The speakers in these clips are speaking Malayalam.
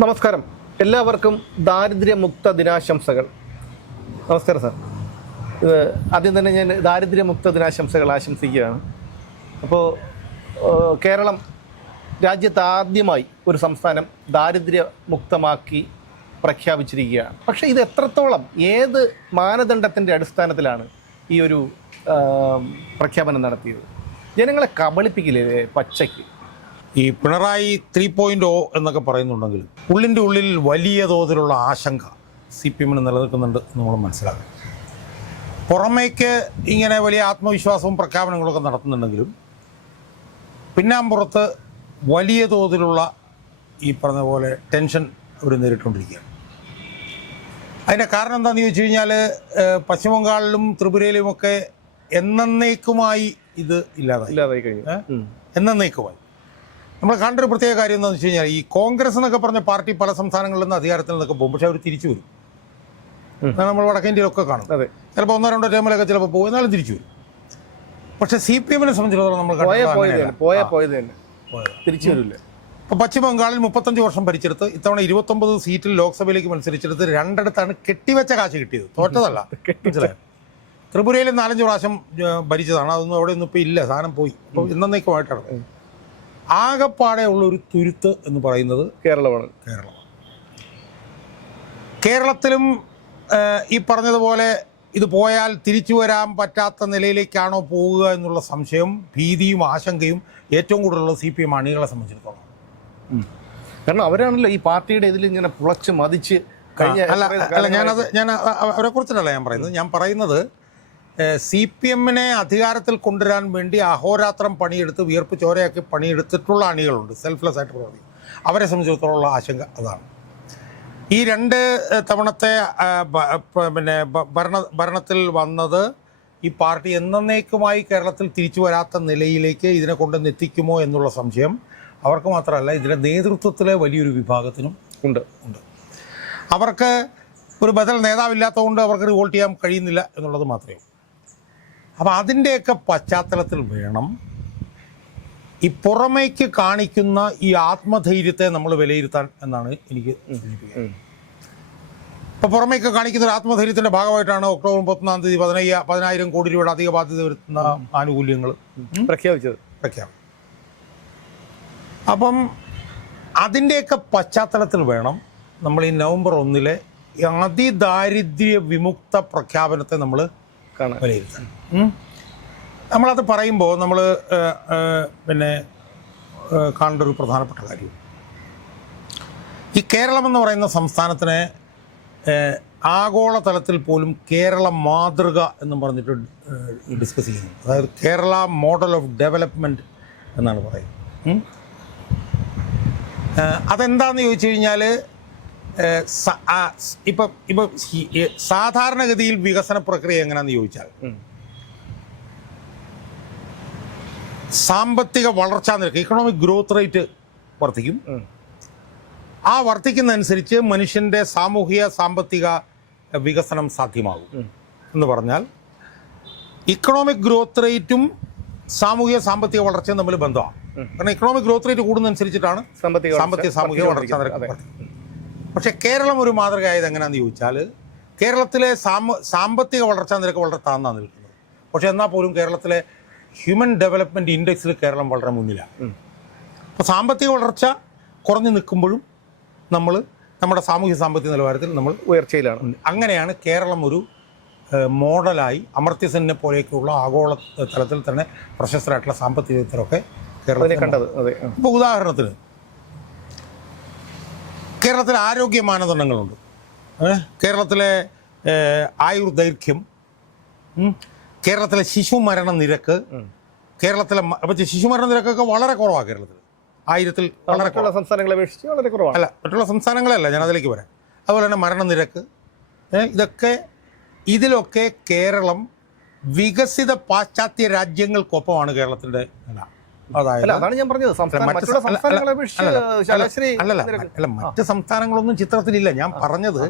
നമസ്കാരം. എല്ലാവർക്കും ദാരിദ്ര്യമുക്ത ദിനാശംസകൾ. നമസ്കാരം സാർ. ഇത് ആദ്യം തന്നെ ഞാൻ ദാരിദ്ര്യമുക്ത ദിനാശംസകൾ ആശംസിക്കുകയാണ്. അപ്പോൾ കേരളം രാജ്യത്ത് ആദ്യമായി ഒരു സംസ്ഥാനം ദാരിദ്ര്യമുക്തമാക്കി പ്രഖ്യാപിച്ചിരിക്കുകയാണ്. പക്ഷേ ഇത് എത്രത്തോളം ഏത് മാനദണ്ഡത്തിന്റെ അടിസ്ഥാനത്തിലാണ് ഈ ഒരു പ്രഖ്യാപനം നടത്തിയത്? ജനങ്ങളെ കബളിപ്പിക്കില്ലേ പച്ചയ്ക്ക്? ഈ പിണറായി ത്രീ പോയിന്റ് ഒ എന്നൊക്കെ പറയുന്നുണ്ടെങ്കിൽ ഉള്ളിന്റെ ഉള്ളിൽ വലിയ തോതിലുള്ള ആശങ്ക സി പി എമ്മിന് നിലനിൽക്കുന്നുണ്ട് എന്ന് നമ്മൾ മനസ്സിലാക്കും. പുറമേക്ക് ഇങ്ങനെ വലിയ ആത്മവിശ്വാസവും പ്രഖ്യാപനങ്ങളൊക്കെ നടത്തുന്നുണ്ടെങ്കിലും പിന്നാമ്പുറത്ത് വലിയ തോതിലുള്ള ഈ പറഞ്ഞ പോലെ ടെൻഷൻ അവർ നേരിട്ടുകൊണ്ടിരിക്കുകയാണ്. അതിന്റെ കാരണം എന്താണെന്ന് ചോദിച്ചു കഴിഞ്ഞാൽ പശ്ചിമ ബംഗാളിലും ത്രിപുരയിലുമൊക്കെ എന്നേക്കുമായി ഇത് ഇല്ലാതായി. ഇല്ലാതായി കഴിഞ്ഞു? എന്നേക്കുമായി നമ്മൾ കണ്ടൊരു പ്രത്യേക കാര്യം എന്താണെന്ന് വെച്ച് കഴിഞ്ഞാൽ ഈ കോൺഗ്രസ് എന്നൊക്കെ പറഞ്ഞ പാർട്ടി പല സംസ്ഥാനങ്ങളിൽ നിന്ന് അധികാരത്തിൽ നിന്നൊക്കെ പോകും. പക്ഷേ അവർ തിരിച്ചു വരും. നമ്മൾ വടക്കേന്ത്യയിലൊക്കെ കാണും. ചിലപ്പോൾ ഒന്നോ രണ്ടോ ടേമിലൊക്കെ ചിലപ്പോൾ പോകും. എന്നാലും തിരിച്ചു വരും. പക്ഷെ സി പി എമ്മിനെ സംബന്ധിച്ചിടത്തോളം നമ്മൾ ഇപ്പോൾ പശ്ചിമ ബംഗാളിൽ മുപ്പത്തഞ്ച് വർഷം ഭരിച്ചെടുത്ത് ഇത്തവണ ഇരുപത്തൊമ്പത് സീറ്റിൽ ലോക്സഭയിലേക്ക് മത്സരിച്ചെടുത്ത് രണ്ടിടത്താണ് കെട്ടിവെച്ച കാശ് കിട്ടിയത്. തോറ്റതല്ല. മനസ്സിലായോ? ത്രിപുരയിൽ നാലഞ്ച് പ്രാവശ്യം ഭരിച്ചതാണ്. അതൊന്നും അവിടെ ഒന്നും ഇപ്പോൾ ഇല്ല. സാധനം പോയി. അപ്പോൾ എന്നേക്കുമായിട്ടാണ് ആകെപ്പാടെ ഉള്ള ഒരു തുരുത്ത് എന്ന് പറയുന്നത് കേരളമാണ്. കേരളം കേരളത്തിലും ഈ പറഞ്ഞതുപോലെ ഇത് പോയാൽ തിരിച്ചു വരാൻ പറ്റാത്ത നിലയിലേക്കാണോ പോവുക എന്നുള്ള സംശയം ഭീതിയും ആശങ്കയും ഏറ്റവും കൂടുതലുള്ള സി പി എം അണികളെ സംബന്ധിച്ചിടത്തോളം. കാരണം അവരാണല്ലോ ഈ പാർട്ടിയുടെ ഇതിൽ ഇങ്ങനെ പുളച്ച് മതിച്ച് അല്ല അല്ല ഞാനത് ഞാൻ അവരെ കുറിച്ചിട്ടല്ല ഞാൻ പറയുന്നത്. ഞാൻ പറയുന്നത് സി പി എമ്മിനെ അധികാരത്തിൽ കൊണ്ടുവരാൻ വേണ്ടി അഹോരാത്രം പണിയെടുത്ത് വിയർപ്പ് ചോരയാക്കി പണിയെടുത്തിട്ടുള്ള അണികളുണ്ട്. സെൽഫ്ലെസ് ആയിട്ട് പ്രവർത്തിക്കും അവരെ സംബന്ധിച്ചിടത്തോളം ആശങ്ക അതാണ്. ഈ രണ്ട് തവണത്തെ പിന്നെ ഭരണ ഭരണത്തിൽ വന്നത് ഈ പാർട്ടി എന്നേക്കുമായി കേരളത്തിൽ തിരിച്ചു വരാത്ത നിലയിലേക്ക് ഇതിനെ കൊണ്ടുവന്ന് എത്തിക്കുമോ എന്നുള്ള സംശയം അവർക്ക് മാത്രമല്ല ഇതിന്റെ നേതൃത്വത്തിലെ വലിയൊരു വിഭാഗത്തിനും ഉണ്ട്. ഉണ്ട്. അവർക്ക് ഒരു ബദൽ നേതാവില്ലാത്തതുകൊണ്ട് അവർക്ക് റിവോൾട്ട് ചെയ്യാൻ കഴിയുന്നില്ല എന്നുള്ളത് മാത്രമേ അപ്പോൾ അതിന്റെയൊക്കെ പശ്ചാത്തലത്തിൽ വേണം ഈ പുറമേക്ക് കാണിക്കുന്ന ഈ ആത്മധൈര്യത്തെ നമ്മൾ വിലയിരുത്താൻ എന്നാണ് എനിക്ക് ഇപ്പം പുറമേക്ക് കാണിക്കുന്ന ഒരു ആത്മധൈര്യത്തിന്റെ ഭാഗമായിട്ടാണ് ഒക്ടോബർ മുപ്പത്തൊന്നാം തീയതി പതിനയ്യ പതിനായിരം കോടി രൂപയുടെ അധിക ബാധ്യത വരുത്തുന്ന ആനുകൂല്യങ്ങൾ പ്രഖ്യാപിച്ചത്. പ്രഖ്യാപിച്ചു അപ്പം അതിന്റെയൊക്കെ പശ്ചാത്തലത്തിൽ വേണം നമ്മൾ ഈ നവംബർ ഒന്നിലെ അതിദാരിദ്ര്യ വിമുക്ത പ്രഖ്യാപനത്തെ നമ്മൾ വിലയിരുത്താൻ. നമ്മളത് പറയുമ്പോൾ നമ്മൾ പിന്നെ കാണേണ്ട ഒരു പ്രധാനപ്പെട്ട കാര്യം. ഈ കേരളം എന്ന് പറയുന്ന സംസ്ഥാനത്തിന് ആഗോളതലത്തിൽ പോലും കേരള മാതൃക എന്ന് പറഞ്ഞിട്ട് ഡിസ്കസ് ചെയ്യുന്നു. അതായത് കേരള മോഡൽ ഓഫ് ഡെവലപ്മെന്റ് എന്നാണ് പറയുന്നത്. അതെന്താണെന്ന് ചോദിച്ചു കഴിഞ്ഞാൽ ഇപ്പം ഇപ്പം സാധാരണഗതിയിൽ വികസന പ്രക്രിയ എങ്ങനെയാണെന്ന് ചോദിച്ചാൽ സാമ്പത്തിക വളർച്ചാ നിരക്ക് ഇക്കണോമിക് ഗ്രോത്ത് റേറ്റ് വർദ്ധിക്കും. ആ വർദ്ധിക്കുന്നതനുസരിച്ച് മനുഷ്യന്റെ സാമൂഹിക സാമ്പത്തിക വികസനം സാധ്യമാകും. എന്ന് പറഞ്ഞാൽ ഇക്കണോമിക് ഗ്രോത്ത് റേറ്റും സാമൂഹിക സാമ്പത്തിക വളർച്ചയും തമ്മിൽ ബന്ധമാണ്. കാരണം ഇക്കണോമിക് ഗ്രോത്ത് റേറ്റ് കൂടുന്നതനുസരിച്ചിട്ടാണ് സാമ്പത്തിക സാമ്പത്തിക സാമൂഹിക വളർച്ചാ നിരക്ക്. പക്ഷേ കേരളം ഒരു മാതൃകയായത് എങ്ങനെയാണെന്ന് ചോദിച്ചാൽ കേരളത്തിലെ സാമ സാമ്പത്തിക വളർച്ചാ നിരക്ക് വളരെ താന്നാണ് നിൽക്കുന്നത്. പക്ഷേ എന്നാൽ പോലും കേരളത്തിലെ ഹ്യൂമൻ ഡെവലപ്മെന്റ് ഇൻഡെക്സിൽ കേരളം വളരെ മുന്നിലാണ്. അപ്പോൾ സാമ്പത്തിക വളർച്ച കുറഞ്ഞു നിൽക്കുമ്പോഴും നമ്മൾ നമ്മുടെ സാമൂഹ്യ സാമ്പത്തിക നിലവാരത്തിൽ നമ്മൾ ഉയർച്ചയിലാണ്. അങ്ങനെയാണ് കേരളം ഒരു മോഡലായി അമർത്യസെന്നെ പോലെയൊക്കെയുള്ള ആഗോള തലത്തിൽ തന്നെ പ്രശസ്തരായിട്ടുള്ള സാമ്പത്തിക വിദഗ്ധരൊക്കെ കേരളത്തിൽ കണ്ടത്. അതെ. ഇപ്പോൾ ഉദാഹരണത്തിന് കേരളത്തിലെ ആരോഗ്യ മാനദണ്ഡങ്ങളുണ്ട്. കേരളത്തിലെ ആയുർദൈർഘ്യം കേരളത്തിലെ ശിശു മരണ നിരക്ക് കേരളത്തിലെ പക്ഷേ ശിശു മരണ നിരക്കൊക്കെ വളരെ കുറവാണ് കേരളത്തിൽ. ആയിരത്തിൽ വളരെ സംസ്ഥാനങ്ങളെ അപേക്ഷിച്ച് വളരെ കുറവാണ്. അല്ല മറ്റുള്ള സംസ്ഥാനങ്ങളല്ല ഞാൻ അതിലേക്ക് വരാം. അതുപോലെ തന്നെ മരണനിരക്ക് ഇതൊക്കെ ഇതിലൊക്കെ കേരളം വികസിത പാശ്ചാത്യ രാജ്യങ്ങൾക്കൊപ്പമാണ് കേരളത്തിന്റെ നില. അല്ല അതാണ് ഞാൻ പറഞ്ഞത്. അല്ല, മറ്റ് സംസ്ഥാനങ്ങളൊന്നും ചിത്രത്തിലില്ല. ഞാൻ പറഞ്ഞത്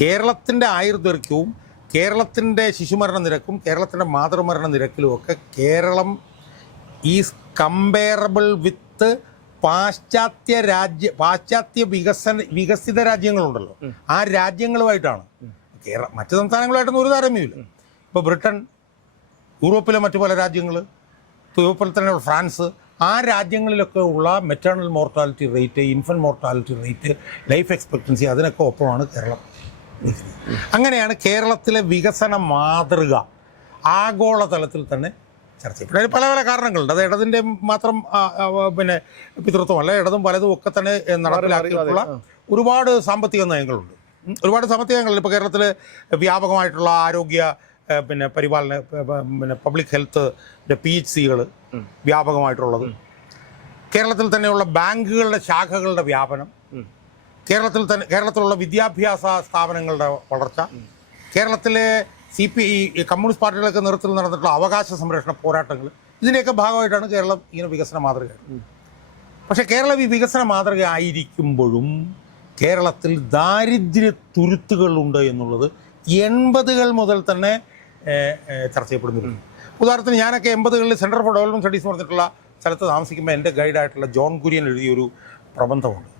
കേരളത്തിന്റെ ആയുർദൈർഘ്യവും കേരളത്തിന്റെ ശിശുമരണ നിരക്കും കേരളത്തിന്റെ മാതൃമരണ നിരക്കിലും ഒക്കെ കേരളം ഈസ് കമ്പയറബിൾ വിത്ത് പാശ്ചാത്യ രാജ്യ പാശ്ചാത്യ വികസന വികസിത രാജ്യങ്ങളുണ്ടല്ലോ. ആ രാജ്യങ്ങളുമായിട്ടാണ്. കേരള മറ്റ് സംസ്ഥാനങ്ങളുമായിട്ടൊന്നും ഒരു താരമ്യമില്ല ഇപ്പോൾ ബ്രിട്ടൻ യൂറോപ്പിലെ മറ്റു പല രാജ്യങ്ങൾ യൂറോപ്പിൽ തന്നെ ഫ്രാൻസ് ആ രാജ്യങ്ങളിലൊക്കെ ഉള്ള maternal mortality rate infant mortality rate life expectancy അതിനൊക്കെ ഒപ്പമാണ് കേരളം. അങ്ങനെയാണ് കേരളത്തിലെ വികസന മാതൃക ആഗോളതലത്തിൽ തന്നെ ചർച്ച ചെയ്യപ്പെടും അതിന് പല പല കാരണങ്ങളുണ്ട്. അത് ഇടതിന്റെ മാത്രം പിന്നെ പിതൃത്വം പിന്നെ പിതൃത്വമല്ല ഇടതും പലതും ഒക്കെ തന്നെ നടപ്പിലാക്കിയിട്ടുള്ള ഒരുപാട് സാമ്പത്തിക നയങ്ങളുണ്ട്. ഒരുപാട് സാമ്പത്തിക നയങ്ങളുണ്ട്. ഇപ്പോൾ കേരളത്തിൽ വ്യാപകമായിട്ടുള്ള ആരോഗ്യ പിന്നെ പരിപാലന പിന്നെ പബ്ലിക് ഹെൽത്ത് പി എച്ച് സികൾ വ്യാപകമായിട്ടുള്ളത്. കേരളത്തിൽ തന്നെയുള്ള ബാങ്കുകളുടെ ശാഖകളുടെ വ്യാപനം. കേരളത്തിൽ തന്നെ കേരളത്തിലുള്ള വിദ്യാഭ്യാസ സ്ഥാപനങ്ങളുടെ വളർച്ച. കേരളത്തിലെ സി പി ഈ കമ്മ്യൂണിസ്റ്റ് പാർട്ടികളൊക്കെ നേതൃത്വത്തിൽ നടന്നിട്ടുള്ള അവകാശ സംരക്ഷണ പോരാട്ടങ്ങൾ ഇതിന്റെയൊക്കെ ഭാഗമായിട്ടാണ് കേരളം ഇങ്ങനെ വികസന മാതൃക. പക്ഷേ കേരളം ഈ വികസന മാതൃക ആയിരിക്കുമ്പോഴും കേരളത്തിൽ ദാരിദ്ര്യ തുരുത്തുകളുണ്ട് എന്നുള്ളത് എൺപതുകൾ മുതൽ തന്നെ ചർച്ച ചെയ്യപ്പെടുന്നുണ്ട് ഉദാഹരണത്തിന് ഞാനൊക്കെ എൺപതുകളിൽ സെന്റർ ഫോർ ഡെവലപ്മെന്റ് സ്റ്റഡീസ് പറഞ്ഞിട്ടുള്ള സ്ഥലത്ത് താമസിക്കുമ്പോൾ എന്റെ ഗൈഡായിട്ടുള്ള ജോൺ കുര്യൻ എഴുതിയൊരു പ്രബന്ധമുണ്ട്.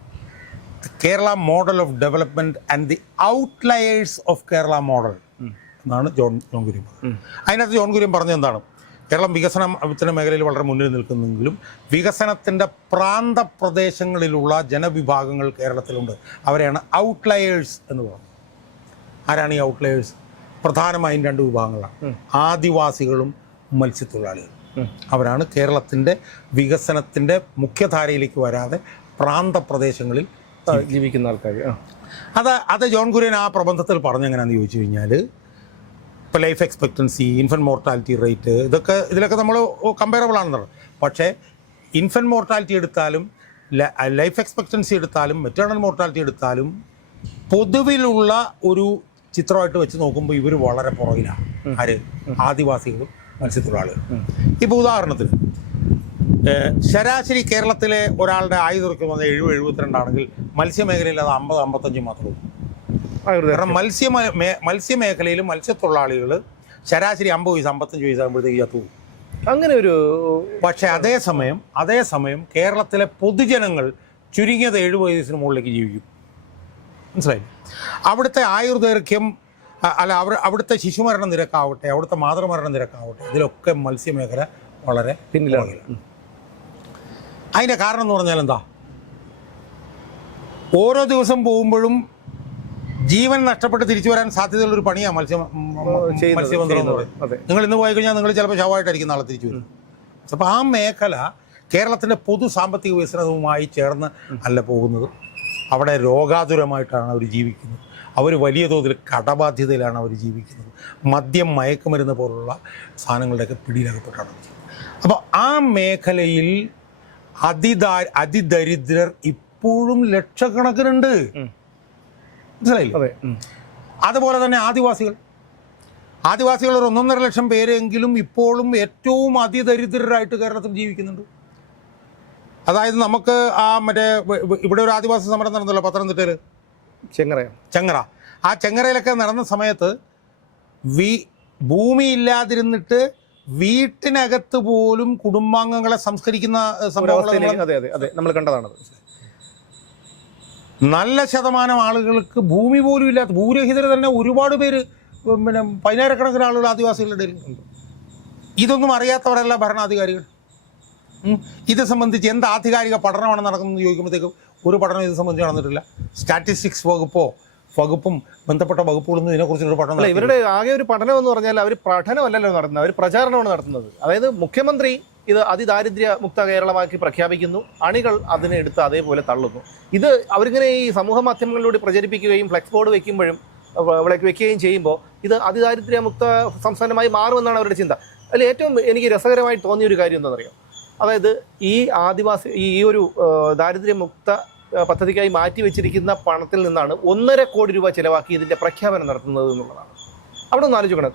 Kerala model of development and the outliers of Kerala model എന്നാണ് ജോൺ ജോൺ കുര്യൻ അതിനകത്ത് ജോൺ കുര്യൻ പറഞ്ഞത് എന്താണ്? കേരളം വികസനത്തിന് മേഖലയിൽ വളരെ മുന്നിൽ നിൽക്കുന്നെങ്കിലും വികസനത്തിന്റെ പ്രാന്ത പ്രദേശങ്ങളിലുള്ള ജനവിഭാഗങ്ങൾ കേരളത്തിലുണ്ട്. അവരെയാണ് ഔട്ട്ലയേഴ്സ് എന്ന് പറയുന്നത് ആരാണ് ഈ ഔട്ട്ലയേഴ്സ് പ്രധാനമായും രണ്ട് വിഭാഗങ്ങളാണ്. ആദിവാസികളും മത്സ്യത്തൊഴിലാളികളും. അവരാണ് കേരളത്തിന്റെ വികസനത്തിന്റെ മുഖ്യധാരയിലേക്ക് വരാതെ പ്രാന്തപ്രദേശങ്ങളിൽ ജീവിക്കുന്ന ആൾക്കാർ അത് അത് ജോൺ കുര്യൻ ആ പ്രബന്ധത്തിൽ പറഞ്ഞെങ്ങനെയാണെന്ന് ചോദിച്ചു കഴിഞ്ഞാൽ ഇപ്പോൾ life expectancy infant mortality rate ഇതൊക്കെ ഇതിലൊക്കെ നമ്മൾ കമ്പയറബിൾ ആണെന്നുള്ളത് പക്ഷേ ഇൻഫൻ മോർട്ടാലിറ്റി എടുത്താലും ലൈഫ് എക്സ്പെക്റ്റൻസി എടുത്താലും മെറ്റേണൽ മോർട്ടാലിറ്റി എടുത്താലും പൊതുവിലുള്ള ഒരു ചിത്രമായിട്ട് വെച്ച് നോക്കുമ്പോൾ ഇവർ വളരെ പുറകിലാണ്. ആര്? ആദിവാസികളും മത്സ്യത്തൊഴിലാളികളും. ഇപ്പോൾ ഉദാഹരണത്തിന് ശരാശരി കേരളത്തിലെ ഒരാളുടെ ആയുർദൈർഘ്യം വന്നത് എഴുപത് എഴുപത്തിരണ്ടാണെങ്കിൽ മത്സ്യമേഖലയിൽ അത് അമ്പത് അമ്പത്തഞ്ച് മാത്രമേ ഉള്ളൂ. കാരണം മത്സ്യ മത്സ്യമേഖലയിൽ മത്സ്യത്തൊഴിലാളികൾ ശരാശരി അമ്പത് വയസ്സ് അമ്പത്തഞ്ച് വയസ്സാകുമ്പോഴത്തേക്ക് ചത്തു. അങ്ങനെ ഒരു പക്ഷേ അതേസമയം അതേസമയം കേരളത്തിലെ പൊതുജനങ്ങൾ ചുരുങ്ങിയത് എഴുപത് വയസ്സിന് മുകളിലേക്ക് ജീവിക്കും. മനസ്സിലായി? അവിടുത്തെ ആയുർദൈർഘ്യം അല്ല അവർ അവിടുത്തെ ശിശുമരണ നിരക്കാവട്ടെ അവിടുത്തെ മാതൃമരണ നിരക്കാവട്ടെ ഇതിലൊക്കെ മത്സ്യമേഖല വളരെ പിന്നിലാണ്. അതിന്റെ കാരണം എന്ന് പറഞ്ഞാൽ എന്താ? ഓരോ ദിവസം പോകുമ്പോഴും ജീവൻ നഷ്ടപ്പെട്ട് തിരിച്ചു വരാൻ സാധ്യതയുള്ള ഒരു പണിയാണ് മത്സ്യ മത്സ്യബന്ധനം എന്ന് പറയുന്നത്. നിങ്ങൾ ഇന്ന് പോയി കഴിഞ്ഞാൽ നിങ്ങൾ ചിലപ്പോൾ ശവമായിട്ടായിരിക്കും നാളെ തിരിച്ചു വരും. അപ്പോൾ ആ മേഖല കേരളത്തിന്റെ പൊതു സാമ്പത്തിക വികസനവുമായി ചേർന്ന് അല്ല പോകുന്നത്. അവിടെ രോഗാതുരമായിട്ടാണ് അവർ ജീവിക്കുന്നത്. അവർ വലിയ തോതിൽ കടബാധ്യതയിലാണ് അവർ ജീവിക്കുന്നത്. മദ്യം മയക്കുമരുന്ന് പോലുള്ള സാധനങ്ങളുടെയൊക്കെ പിടിയിലകപ്പെട്ടാണ് അപ്പോൾ ആ മേഖലയിൽ അതിദാ അതിദരിദ്രർ ഇപ്പോഴും ലക്ഷക്കണക്കിനുണ്ട്. മനസ്സിലായില്ലേ? അതെ അതുപോലെ തന്നെ ആദിവാസികൾ. ആദിവാസികൾ ഒരു ഒന്നൊന്നര ലക്ഷം പേരെങ്കിലും ഇപ്പോഴും ഏറ്റവും അതിദരിദ്രരായിട്ട് കേരളത്തിൽ ജീവിക്കുന്നുണ്ട്. അതായത് നമുക്ക് ആ മറ്റേ ഇവിടെ ഒരു ആദിവാസി സമരം നടന്നല്ലോ പത്തനംതിട്ടയിൽ ചെങ്ങറ ചെങ്ങറ. ആ ചെങ്ങറയിലൊക്കെ നടന്ന സമയത്ത് വീ ഭൂമി ഇല്ലാതിരുന്നിട്ട് വീട്ടിനകത്ത് പോലും കുടുംബാംഗങ്ങളെ സംസ്കരിക്കുന്ന നമ്മൾ കണ്ടതാണത്. നല്ല ശതമാനം ആളുകൾക്ക് ഭൂമി പോലും ഇല്ലാത്ത ഭൂരഹിതർ തന്നെ ഒരുപാട് പേര് പിന്നെ പതിനായിരക്കണക്കിന് ആളുകൾ ആദിവാസികളുടെ ഇടയിൽ ഇതൊന്നും അറിയാത്തവരല്ല ഭരണാധികാരികൾ. ഇത് സംബന്ധിച്ച് എന്ത് ആധികാരിക പഠനമാണ് നടക്കുന്നത് ചോദിക്കുമ്പോഴത്തേക്കും ഒരു പഠനം ഇത് സംബന്ധിച്ച് നടന്നിട്ടില്ല. സ്റ്റാറ്റിസ്റ്റിക്സ് വകുപ്പോ വകുപ്പും ബന്ധപ്പെട്ട വകുപ്പുകളൊന്നും ഇതിനെക്കുറിച്ചൊരു പഠനം. ഇവരുടെ ആകെ ഒരു പഠനം എന്ന് പറഞ്ഞാൽ അവർ പഠനമല്ലല്ലോ നടത്തുന്നത് അവർ പ്രചാരണമാണ് നടത്തുന്നത്. അതായത് മുഖ്യമന്ത്രി ഇത് അതിദാരിദ്ര്യ മുക്ത കേരളമാക്കി പ്രഖ്യാപിക്കുന്നു അണികൾ അതിനെ എടുത്ത് അതേപോലെ തള്ളുന്നു. ഇത് അവരിങ്ങനെ ഈ സമൂഹ മാധ്യമങ്ങളിലൂടെ പ്രചരിപ്പിക്കുകയും ഫ്ലെക്സ് ബോർഡ് വെക്കുമ്പോഴും ഇവിടെ വെക്കുകയും ചെയ്യുമ്പോൾ ഇത് അതിദാരിദ്ര്യ മുക്ത സംസ്ഥാനമായി മാറുമെന്നാണ് അവരുടെ ചിന്ത. അതിൽ ഏറ്റവും എനിക്ക് രസകരമായി തോന്നിയ ഒരു കാര്യം എന്താണെന്നറിയാം? അതായത് ഈ ആദിവാസി ഈ ഒരു ദാരിദ്ര്യമുക്ത പദ്ധതിക്കായി മാറ്റി വെച്ചിരിക്കുന്ന പണത്തിൽ നിന്നാണ് ഒന്നര കോടി രൂപ ചിലവാക്കി ഇതിന്റെ പ്രഖ്യാപനം നടത്തുന്നത് എന്നുള്ളതാണ്. അവിടെ ഒന്ന് ആലോചിക്കണം.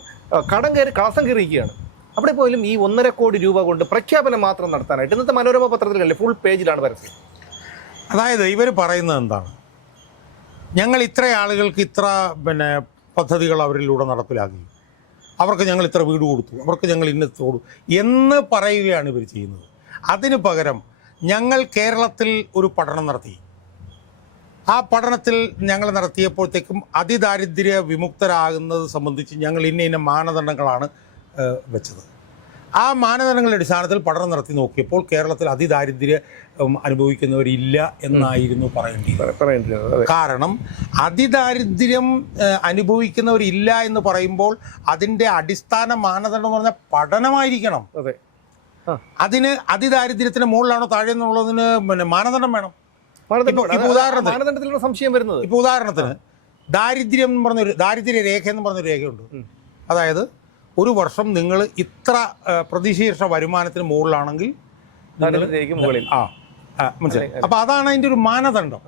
കടം കയറി കളസം കയറിയിരിക്കുകയാണ്. അവിടെ പോലും ഈ ഒന്നര കോടി രൂപ കൊണ്ട് പ്രഖ്യാപനം മാത്രം നടത്താനായിട്ട് ഇന്നത്തെ മനോരമ പത്രത്തിലല്ലേ ഫുൾ പേജിലാണ് പരസ്യം. അതായത് ഇവർ പറയുന്നത് എന്താണ്? ഞങ്ങൾ ഇത്ര ആളുകൾക്ക് ഇത്ര പിന്നെ പദ്ധതികൾ അവരിലൂടെ നടപ്പിലാക്കി. അവർക്ക് ഞങ്ങൾ ഇത്ര വീട് കൊടുത്തു. അവർക്ക് ഞങ്ങൾ ഇന്ന എന്ന് പറയുകയാണ് ഇവർ ചെയ്യുന്നത്. അതിന് പകരം ഞങ്ങൾ കേരളത്തിൽ ഒരു പഠനം നടത്തി. ആ പഠനത്തിൽ ഞങ്ങൾ നടത്തിയപ്പോഴത്തേക്കും അതിദാരിദ്ര്യ വിമുക്തരാകുന്നത് സംബന്ധിച്ച് ഞങ്ങൾ ഇന്ന ഇന്ന മാനദണ്ഡങ്ങളാണ് വെച്ചത്. ആ മാനദണ്ഡങ്ങളുടെ അടിസ്ഥാനത്തിൽ പഠനം നടത്തി നോക്കിയപ്പോൾ കേരളത്തിൽ അതിദാരിദ്ര്യം അനുഭവിക്കുന്നവരില്ല എന്നായിരുന്നു പറയേണ്ടത് പറയേണ്ടിരുന്നത് കാരണം അതിദാരിദ്ര്യം അനുഭവിക്കുന്നവരില്ല എന്ന് പറയുമ്പോൾ അതിന്റെ അടിസ്ഥാന മാനദണ്ഡം എന്ന് പറഞ്ഞാൽ പഠനമായിരിക്കണം. അതെ. അതിന് അതിദാരിദ്ര്യത്തിന് മുകളിലാണോ താഴെ എന്നുള്ളതിന് പിന്നെ മാനദണ്ഡം വേണം. ഉദാഹരണത്തിന്- സംശയം വരുന്നത്. ഇപ്പൊ ഉദാഹരണത്തിന് ദാരിദ്ര്യം എന്ന് പറഞ്ഞൊരു ദാരിദ്ര്യ രേഖ എന്ന് പറഞ്ഞൊരു രേഖയുണ്ട്. അതായത് ഒരു വർഷം നിങ്ങൾ ഇത്ര പ്രതിശീർഷ വരുമാനത്തിന് മുകളിലാണെങ്കിൽ മുകളിൽ. ആ, മനസ്സിലായി. അപ്പൊ അതാണ് അതിന്റെ ഒരു മാനദണ്ഡം.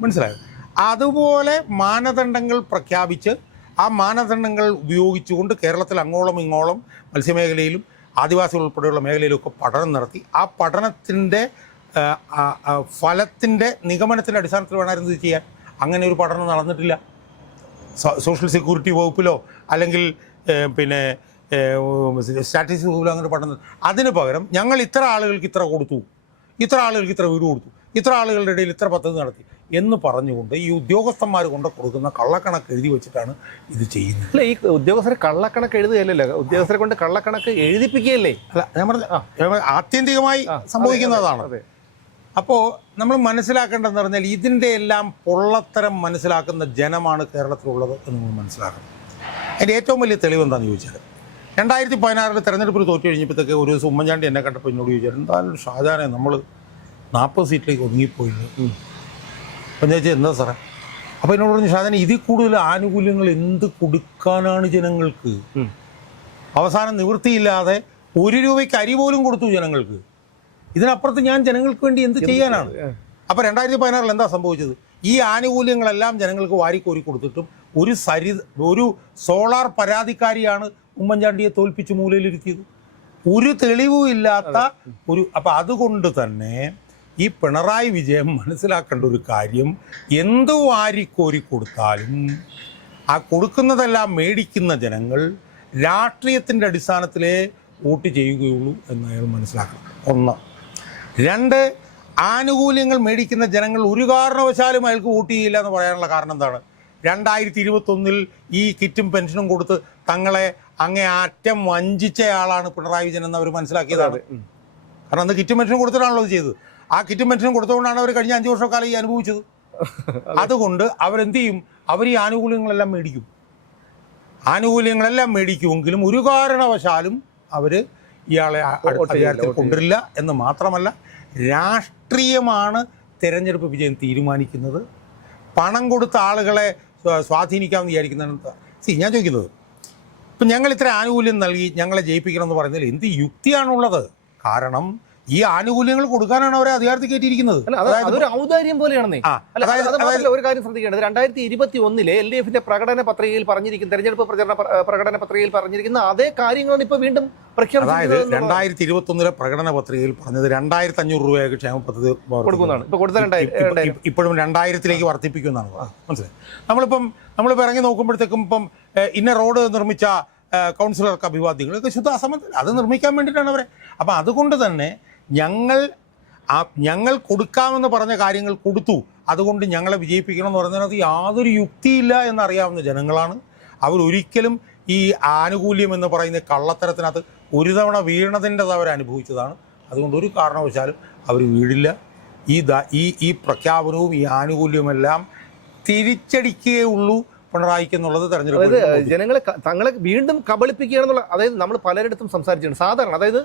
മനസ്സിലായത് അതുപോലെ മാനദണ്ഡങ്ങൾ പ്രഖ്യാപിച്ച് ആ മാനദണ്ഡങ്ങൾ ഉപയോഗിച്ചുകൊണ്ട് കേരളത്തിൽ അങ്ങോളം ഇങ്ങോളം മത്സ്യമേഖലയിലും ആദിവാസികൾ ഉൾപ്പെടെയുള്ള മേഖലയിലൊക്കെ പഠനം നടത്തി. ആ പഠനത്തിന്റെ ഫലത്തിന്റെ നിഗമനത്തിന്റെ അടിസ്ഥാനത്തിൽ വേണമായിരുന്നു ഇത് ചെയ്യാൻ. അങ്ങനെ ഒരു പഠനം നടന്നിട്ടില്ല. സോഷ്യൽ സെക്യൂരിറ്റി വകുപ്പിലോ അല്ലെങ്കിൽ പിന്നെ സ്റ്റാറ്റിസ്റ്റിക്സ് വകുപ്പിലോ അങ്ങനെ പഠനം അതിന് പകരം ഞങ്ങൾ ഇത്ര ആളുകൾക്ക് ഇത്ര കൊടുത്തു. ഇത്ര ആളുകൾക്ക് ഇത്ര വീട് കൊടുത്തു. ഇത്ര ആളുകളുടെ ഇടയിൽ ഇത്ര പദ്ധതി നടത്തി. എന്ന് പറഞ്ഞുകൊണ്ട് ഈ ഉദ്യോഗസ്ഥന്മാർ കൊണ്ട് കൊടുക്കുന്ന കള്ളക്കണക്ക് എഴുതി വെച്ചിട്ടാണ് ഇത് ചെയ്യുന്നത്. അല്ല ഈ ഉദ്യോഗസ്ഥരെ കള്ളക്കണക്ക് എഴുതുകയല്ലല്ലോ? ഉദ്യോഗസ്ഥരെ കൊണ്ട് കള്ളക്കണക്ക് എഴുതിപ്പിക്കുകയല്ലേ? അല്ല ഞാൻ പറഞ്ഞ ആത്യന്തികമായി സംഭവിക്കുന്നതാണ്. അപ്പോൾ നമ്മൾ മനസ്സിലാക്കേണ്ടതെന്ന് പറഞ്ഞാൽ ഇതിന്റെ എല്ലാം പൊള്ളത്തരം മനസ്സിലാക്കുന്ന ജനമാണ് കേരളത്തിലുള്ളത് എന്ന് നമ്മൾ മനസ്സിലാക്കണം. അതിന്റെ ഏറ്റവും വലിയ തെളിവ് എന്താണെന്ന് ചോദിച്ചാൽ രണ്ടായിരത്തി പതിനാറിൽ തെരഞ്ഞെടുപ്പിൽ തോറ്റു കഴിഞ്ഞപ്പോഴത്തേക്ക് ഒരു ദിവസം ഉമ്മൻചാണ്ടി എന്നെ കണ്ടപ്പോൾ എന്നോട് ചോദിച്ചാൽ എന്തായാലും ഷാജാനെ നമ്മൾ നാൽപ്പത് സീറ്റിലേക്ക് ഒതുങ്ങിപ്പോയില്ല? ഞാൻ എന്താ സാറേ? അപ്പോൾ എന്നോട് പറഞ്ഞു സാധനം ഇതിൽ കൂടുതൽ ആനുകൂല്യങ്ങൾ എന്ത് കൊടുക്കാനാണ് ജനങ്ങൾക്ക്? അവസാനം നിവൃത്തിയില്ലാതെ ഒരു രൂപയ്ക്ക് അരി പോലും കൊടുത്തു ജനങ്ങൾക്ക്. ഇതിനപ്പുറത്ത് ഞാൻ ജനങ്ങൾക്ക് വേണ്ടി എന്ത് ചെയ്യാനാണ്? അപ്പോൾ രണ്ടായിരത്തി പതിനാറിൽ എന്താ സംഭവിച്ചത്? ഈ ആനുകൂല്യങ്ങളെല്ലാം ജനങ്ങൾക്ക് വാരിക്കോരി കൊടുത്തിട്ടും ഒരു സരി ഒരു സോളാർ പരാതിക്കാരിയാണ് ഉമ്മൻചാണ്ടിയെ തോൽപ്പിച്ച് മൂലയിലിരുത്തിയത്. ഒരു തെളിവുമില്ലാത്ത ഒരു അപ്പം അതുകൊണ്ട് തന്നെ ഈ പിണറായി വിജയൻ മനസ്സിലാക്കേണ്ട ഒരു കാര്യം എന്ത് വാരിക്കോരി കൊടുത്താലും ആ കൊടുക്കുന്നതെല്ലാം മേടിക്കുന്ന ജനങ്ങൾ രാഷ്ട്രീയത്തിന്റെ അടിസ്ഥാനത്തിലേ വോട്ട് ചെയ്യുകയുള്ളൂ എന്ന് അയാൾ മനസ്സിലാക്കണം. ഒന്ന്. രണ്ട് ആനുകൂല്യങ്ങൾ മേടിക്കുന്ന ജനങ്ങൾ ഒരു കാരണവശാലും അയാൾക്ക് വോട്ട് ചെയ്യില്ല എന്ന് പറയാനുള്ള കാരണം എന്താണ്? രണ്ടായിരത്തി ഇരുപത്തൊന്നിൽ ഈ കിറ്റും പെൻഷനും കൊടുത്ത് തങ്ങളെ അങ്ങേ അറ്റം വഞ്ചിച്ചയാളാണ് പിണറായി വിജയൻ എന്ന് അവർ മനസ്സിലാക്കിയതാണ്. കാരണം അന്ന് കിറ്റും പെൻഷനും കൊടുത്തിട്ടാണല്ലോ ഇത് ചെയ്തത്. ആ കിറ്റും പെൻഷനും കൊടുത്തുകൊണ്ടാണ് അവർ കഴിഞ്ഞ അഞ്ച് വർഷക്കാലം ഈ അനുഭവിച്ചത്. അതുകൊണ്ട് അവരെന്ത് ചെയ്യും അവർ ഈ ആനുകൂല്യങ്ങളെല്ലാം മേടിക്കും. ആനുകൂല്യങ്ങളെല്ലാം മേടിക്കുമെങ്കിലും ഒരു കാരണവശാലും അവർ ഇയാളെ അധികാരത്തിൽ കൊണ്ടുവരില്ല എന്ന് മാത്രമല്ല രാഷ്ട്രീയമാണ് തിരഞ്ഞെടുപ്പ് വിജയം തീരുമാനിക്കുന്നത്. പണം കൊടുത്ത ആളുകളെ സ്വാ- സ്വാധീനിക്കാമെന്ന് വിചാരിക്കുന്നതാണ് സി ഞാൻ ചോദിക്കുന്നത്. ഇപ്പം ഞങ്ങൾ ഇത്ര ആനുകൂല്യം നൽകി ഞങ്ങളെ ജയിപ്പിക്കണം എന്ന് പറയുന്നതിൽ എന്ത് യുക്തിയാണുള്ളത്? കാരണം ഈ ആനുകൂല്യങ്ങൾ കൊടുക്കാനാണ് അവരെ അധികാരത്തിൽ കയറ്റിയിരിക്കുന്നത്. അതൊരു ഔദാര്യം പോലെയാണെന്നേ. അതായത് ഒരു കാര്യം ശ്രദ്ധിക്കേണ്ടത്. രണ്ടായിരത്തി ഇരുപത്തി ഒന്നിലെ എൽ ഡി എഫിന്റെ പ്രകടന പത്രികയിൽ പറഞ്ഞിരിക്കുന്ന തെരഞ്ഞെടുപ്പ് പ്രചരണ പ്ര- പ്രകടന പത്രികയിൽ പറഞ്ഞിരിക്കുന്ന അതേ കാര്യങ്ങളാണ് ഇപ്പൊ വീണ്ടും അതായത് രണ്ടായിരത്തി ഇരുപത്തി ഒന്നിലെ പ്രകടന പത്രികയിൽ പറഞ്ഞത് രണ്ടായിരത്തി അഞ്ഞൂറ് രൂപയൊക്കെ ക്ഷേമ പദ്ധതി കൊടുക്കുന്നതാണ്. ഇപ്പൊ കൊടുത്ത ഇപ്പോഴും രണ്ടായിരത്തിലേക്ക് വർദ്ധിപ്പിക്കുന്നതാണ്. മനസ്സിലായി? നമ്മളിപ്പം നമ്മളിപ്പോൾ ഇറങ്ങി നോക്കുമ്പോഴത്തേക്കും ഇപ്പം ഇന്ന റോഡ് നിർമ്മിച്ച കൗൺസിലർക്ക് അഭിവാദ്യങ്ങൾ. ഇതൊക്കെ ശുദ്ധ അസമത്തിൽ അത് നിർമ്മിക്കാൻ വേണ്ടിയിട്ടാണ് അവരെ. അപ്പം അതുകൊണ്ട് തന്നെ ഞങ്ങൾ ആ ഞങ്ങൾ കൊടുക്കാമെന്ന് പറഞ്ഞ കാര്യങ്ങൾ കൊടുത്തു. അതുകൊണ്ട് ഞങ്ങളെ വിജയിപ്പിക്കണം എന്ന് യാതൊരു യുക്തിയില്ല എന്നറിയാവുന്ന ജനങ്ങളാണ്. അവരൊരിക്കലും ഈ ആനുകൂല്യം എന്ന് പറയുന്ന കള്ളത്തരത്തിനകത്ത് ഒരു തവണ വീണതിന്റെത് അവർ അനുഭവിച്ചതാണ്. അതുകൊണ്ട് ഒരു കാരണവശാലും അവർ വീഴില്ല. ഈ ഈ പ്രഖ്യാപനവും ഈ ആനുകൂല്യവുമെല്ലാം തിരിച്ചടിക്കുകയുള്ളൂ പിണറായിക്ക് എന്നുള്ളത് അതായത് തെരഞ്ഞെടുപ്പ് ജനങ്ങളെ തങ്ങളെ വീണ്ടും കബളിപ്പിക്കുകയാണെന്നുള്ള അതായത് നമ്മൾ പലരിടത്തും സംസാരിച്ചിട്ടുണ്ട്. സാധാരണ അതായത്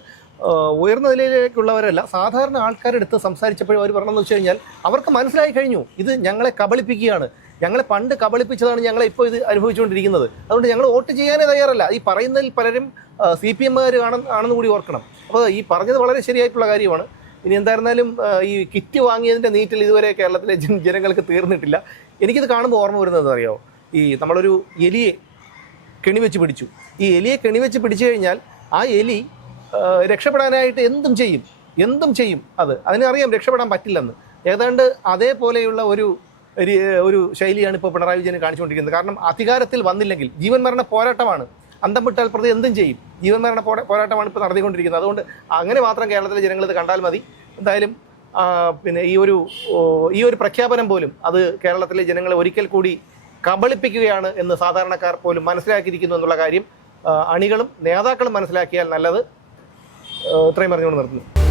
ഉയർന്ന നിലയിലേക്കുള്ളവരല്ല സാധാരണ ആൾക്കാരുടെ അടുത്ത് സംസാരിച്ചപ്പോഴും അവർ പറഞ്ഞതെന്ന് വെച്ച് കഴിഞ്ഞാൽ അവർക്ക് മനസ്സിലായി കഴിഞ്ഞു. ഇത് ഞങ്ങളെ കബളിപ്പിക്കുകയാണ്. ഞങ്ങളെ പണ്ട് കബളിപ്പിച്ചതാണ് ഞങ്ങളെ ഇപ്പോൾ ഇത് അനുഭവിച്ചുകൊണ്ടിരിക്കുന്നത്. അതുകൊണ്ട് ഞങ്ങൾ വോട്ട് ചെയ്യാനേ തയ്യാറല്ല. ഈ പറയുന്നതിൽ പലരും സി പി എമ്മുകാർ ആണെന്ന് കൂടി ഓർക്കണം. അപ്പോൾ ഈ പറഞ്ഞത് വളരെ ശരിയായിട്ടുള്ള കാര്യമാണ്. ഇനി എന്തായിരുന്നാലും ഈ കിറ്റ് വാങ്ങിയതിന്റെ നീറ്റിൽ ഇതുവരെ കേരളത്തിലെ ജനങ്ങൾക്ക് തീർന്നിട്ടില്ല. എനിക്കിത് കാണുമ്പോൾ ഓർമ്മ വരുന്നത് അറിയാമോ ഈ നമ്മളൊരു എലിയെ കെണിവെച്ച് പിടിച്ചു. ഈ എലിയെ കെണിവെച്ച് പിടിച്ചു കഴിഞ്ഞാൽ ആ എലി രക്ഷപ്പെടാനായിട്ട് എന്തും ചെയ്യും. എന്തും ചെയ്യും അത്. അതിനറിയാം രക്ഷപ്പെടാൻ പറ്റില്ലെന്ന്. ഏതാണ്ട് അതേപോലെയുള്ള ഒരു ഒരു- ശൈലിയാണ് ഇപ്പോൾ പിണറായി വിജയൻ കാണിച്ചുകൊണ്ടിരിക്കുന്നത്. കാരണം അധികാരത്തിൽ വന്നില്ലെങ്കിൽ ജീവൻ മരണ പോരാട്ടമാണ്. അന്തം വിട്ടാൽ പ്രതി എന്തും ചെയ്യും. ജീവൻ മരണ പോരാ- പോരാട്ടമാണ് ഇപ്പോൾ നടത്തിക്കൊണ്ടിരിക്കുന്നത്. അതുകൊണ്ട് അങ്ങനെ മാത്രം കേരളത്തിലെ ജനങ്ങൾ ഇത് കണ്ടാൽ മതി. എന്തായാലും പിന്നെ ഈ ഒരു ഈ ഒരു പ്രഖ്യാപനം പോലും അത് കേരളത്തിലെ ജനങ്ങളെ ഒരിക്കൽ കൂടി കബളിപ്പിക്കുകയാണ് എന്ന് സാധാരണക്കാർ പോലും മനസ്സിലാക്കിയിരിക്കുന്നു എന്നുള്ള കാര്യം അണികളും നേതാക്കളും മനസ്സിലാക്കിയാൽ നല്ലത് ഇത്രയും പറഞ്ഞുകൊണ്ട് നിർത്തുന്നു.